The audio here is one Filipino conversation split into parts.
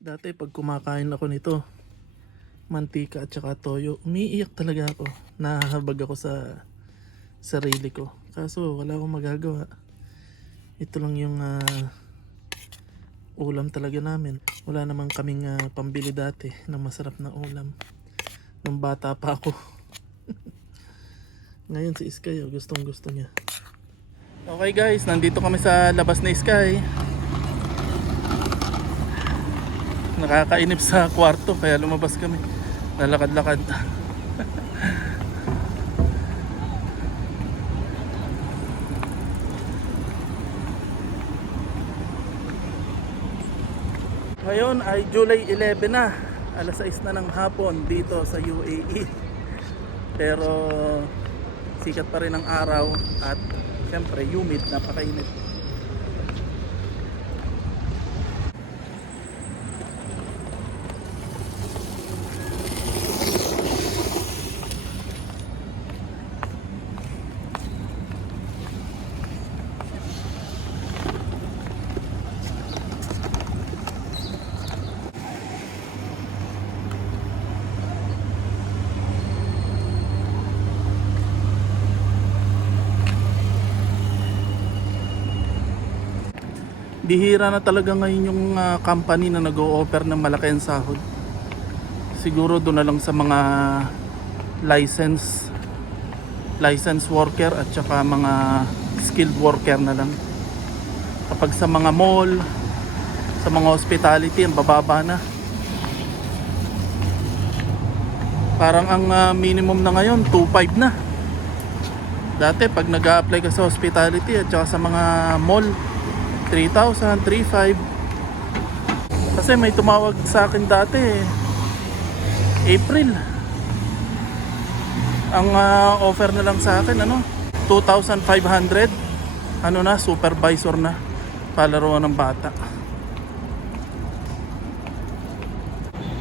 Dati pag kumakain ako nito, mantika at saka toyo, umiiyak talaga ako. Nahahabag ako sa sarili ko. Kaso wala akong magagawa. Ito lang yung ulam talaga namin. Wala namang kaming pambili dati na masarap na ulam. Nung bata pa ako. Ngayon si Sky, gustong gusto niya. Okay guys, nandito kami sa labas na Sky. Nakakainip sa kwarto kaya lumabas kami. Lalakad-lakad. Ngayon ay July 11 na. Alas 6 na ng hapon dito sa UAE. Pero sikat pa rin ang araw at siyempre humid, napakainit. Bihira na talaga ngayon yung company na nag-o-offer ng malaki ang sahod. Siguro doon na lang sa mga license worker at saka mga skilled worker na lang. Kapag sa mga mall, sa mga hospitality, ang bababa na. Parang ang minimum na ngayon 2.5 na. Dati pag nag-a-apply ka sa hospitality at saka sa mga mall, 3,000, 3,500. Kasi may tumawag sa akin dati April. Ang offer na lang sa akin 2,500. Supervisor na. Palaruan ng bata.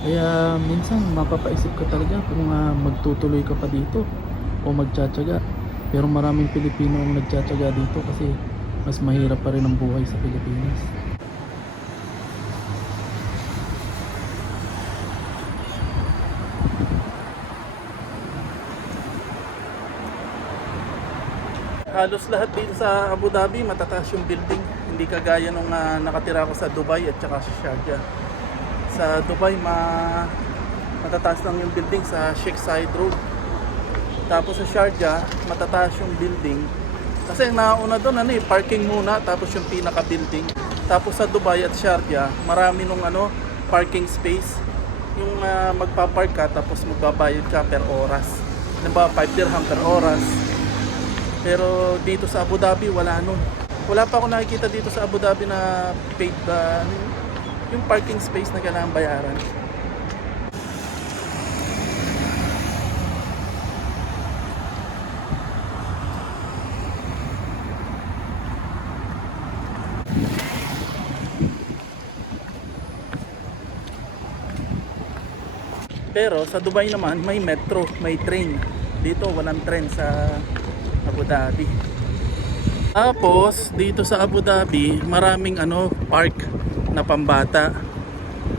Kaya minsan mapapaisip ka talaga kung magtutuloy ka pa dito o magtsatsaga. Pero maraming Pilipino ang nagtsatsaga dito kasi mas mahirap pa rin ang buhay sa Pilipinas. Halos lahat dito sa Abu Dhabi matataas yung building. Hindi kagaya nung nakatira ko sa Dubai at saka sa Sharjah. Sa Dubai matataas lang yung building sa Sheikh Zayed Road. Tapos sa Sharjah matataas yung building. Kasi nauna doon parking muna tapos yung pinaka building. Tapos sa Dubai at Sharjah, marami nung parking space. Yung magpa-park ka tapos magbabayad ka per oras. Halimbawa 5 dirham per oras. Pero dito sa Abu Dhabi wala nun. Wala pa ako nakikita dito sa Abu Dhabi na paid yung parking space na kailangan bayaran. Pero sa Dubai naman may metro, may train. Dito walang train sa Abu Dhabi. Tapos dito sa Abu Dhabi maraming park na pambata.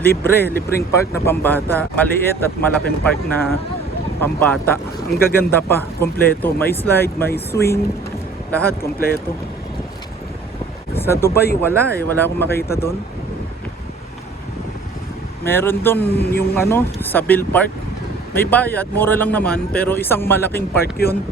Libreng park na pambata. Maliit at malaking park na pambata. Ang gaganda pa, kompleto. May slide, may swing, lahat kompleto. Sa Dubai wala akong makita doon. Meron doon yung sa Bill Park. May bayad, mura lang naman, pero isang malaking park yun.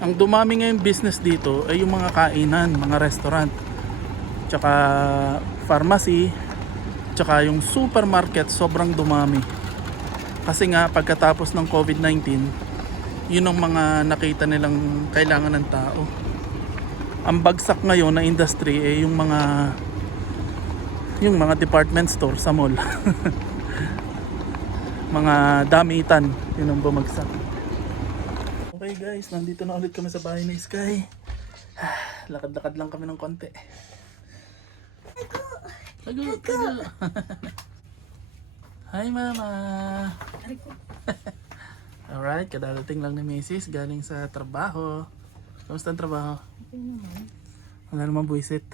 Ang dumami ngayong business dito ay yung mga kainan, mga restaurant, tsaka pharmacy, tsaka yung supermarket sobrang dumami. Kasi nga pagkatapos ng COVID-19, yun ang mga nakita nilang kailangan ng tao. Ang bagsak ngayon na industry ay yung mga department store sa mall. Mga damitan, yun ang bumagsak. Okay Okay guys, nandito na ulit kami sa bahay ni Sky. Lakad-lakad lang kami ng konti. Tago. Hi mama. Alright, kadadating lang ni Mrs. galing sa trabaho. Kamusta ang trabaho? Wala naman buwisit.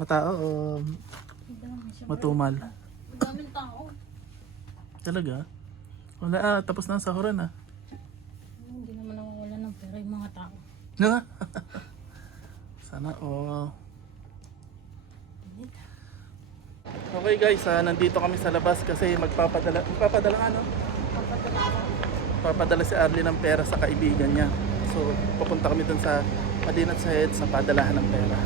Matao o matumal? Daming tao. Talaga? Wala tapos na ang sahuran Hindi naman nawawala ng pera yung mga tao. Sana all. Okay guys, nandito kami sa labas kasi magpapadala si Arlie ng pera sa kaibigan niya. So pupunta kami dun sa Madinat Zayed sa padalahan ng pera.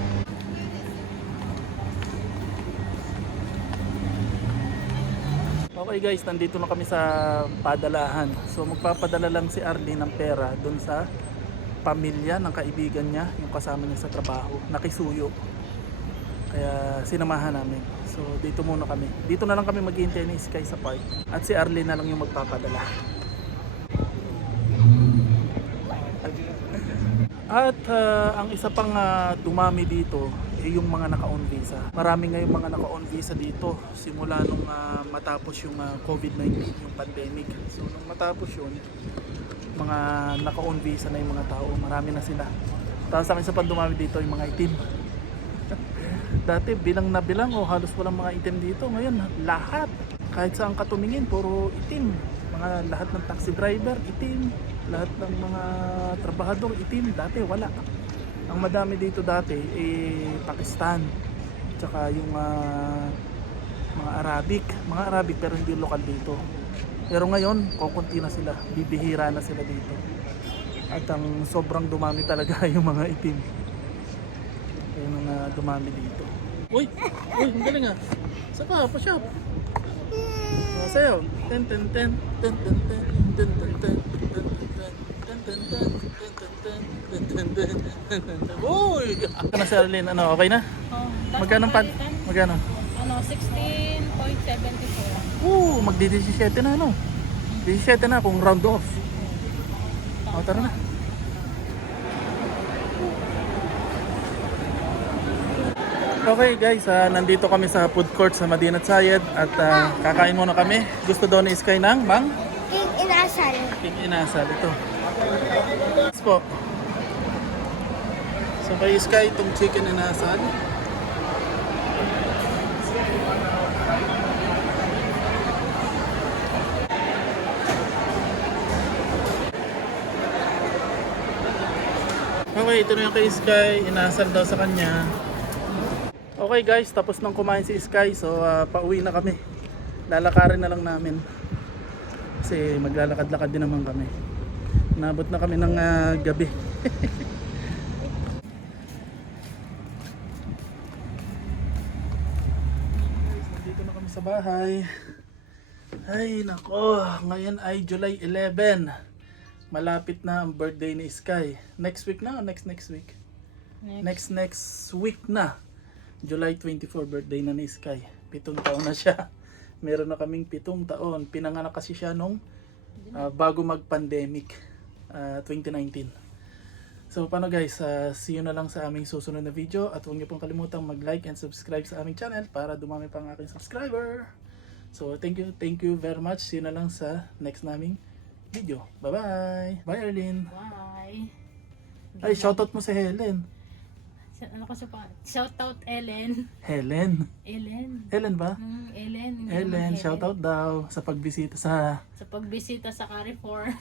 Okay guys, nandito na kami sa padalahan. So magpapadala lang si Arlie ng pera dun sa pamilya ng kaibigan niya, yung kasama niya sa trabaho, nakisuyo. Kaya sinamahan namin. So dito muna kami. Dito na lang kami maghihintay ni Sky sa park. At si Arlie na lang yung magpapadala. At ang isa pang dumami dito yung mga naka-on visa. Marami ngayong mga naka-on visa dito simula nung matapos yung COVID-19, yung pandemic. So nung matapos yun, mga naka-on visa na yung mga tao, marami na sila. Tapos ang isa pang dumami dito yung mga itim. Dati bilang na bilang halos walang mga itim dito. Ngayon lahat, kahit saan ka tumingin, puro itim. Mga lahat ng taxi driver itim, lahat ng mga trabahador itim. Dati wala. Ang madami dito dati Pakistan, tsaka yung mga Arabic pero hindi lokal dito. Pero ngayon kukunti na sila, bibihira na sila dito. At ang sobrang dumami talaga yung mga itim. Yung mga dumami dito. Uy, ang galing Saka pa shop. Sayo. Ten. Uy! Ano na si Arlene? Ano, okay na? Magkano pad? Magkano? 16.74. Magdi-17 na 17 na kung round off. Tara na. Okay guys, nandito kami sa food court sa Madinat Zayed at kakain muna kami. Gusto daw ni Sky ng King inasal. King inasal. Ito. Yes po. So kay Sky itong chicken inasal. Okay, ito na yung kay Sky. Inasal daw sa kanya. Okay guys, tapos nang kumain si Sky, so pauwi na kami. Lalakarin na lang namin. Kasi maglalakad-lakad din naman kami. Nabot na kami ng gabi. Nandito na kami sa bahay. Ay nako, ngayon ay July 11. Malapit na ang birthday ni Sky. Next week na o next week? Next week na. July 24 birthday na ni Sky. 7 taon na siya. Meron na kaming 7 taon. Pinanganak kasi siya nung bago mag-pandemic, 2019. So paano guys, see you na lang sa aming susunod na video. At huwag niyo pong kalimutang mag-like and subscribe sa aming channel para dumami pa ang aking subscriber. So thank you very much. See you na lang sa next naming video. Bye bye. Bye Arlene. Bye. Ay, shoutout mo si Helen. Ano kasi pa? Shoutout Ellen. Helen ba? Ellen, Shoutout daw sa pagbisita sa sa pagbisita sa Carrefour.